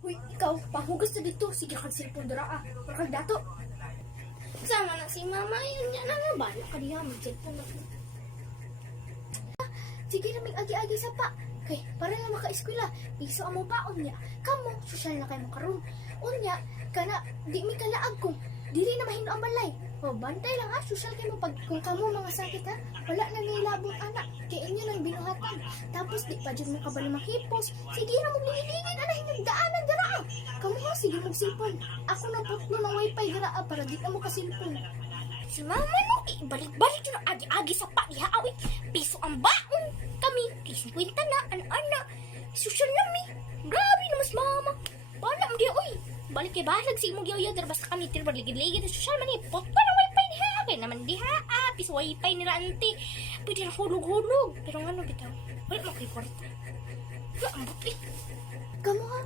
Uy, ikaw, pahugas na dito. Sige, kag cellphone dara ah. Or kag dato. Sama na si mama, yun niya na nga. Bala ka diha, mag-cellphone na. Sige na, may agi-agi sa pa. Kay, para na maka-eskwela. Piso ang mo paon niya. Kamu, sosyal na kayo makaroon. Unya, kana, di mi kalaag kong. Dili na mahino ang balay. O, bantay lang ha, sosyal kayo mo. Pag kung kamo mga sakit ha, wala na nilabong anak. Kaya inyo nang binuhatan. Tapos, di pa dyan mo kabali mahipos. Sige na, maglingin-lingin. Ano, hinagdaanan, dara ah. Kamu ha, sige magsipon. Ako na putlo ng wifi, dara ah, para di na mo kasilpon. Si mama no, balik-balik yun ang agi-agi sa pag-ihawit. Piso ang baon. Kami, piso kwenta na, ano-ano. Social na mi. Grabe na mas mama. Bala mo diya, uy. Balik kay balag si imong yaw-yaw. Basta kami tira ligid-ligid na social man eh. Pot pa ng wifi niya. Kaya naman diha, piso wifi nila ante. Pwede na hulog-hulog. Pero ano bitaw? Wala mo kay kwarta. Wala ang buti. Kamu ha?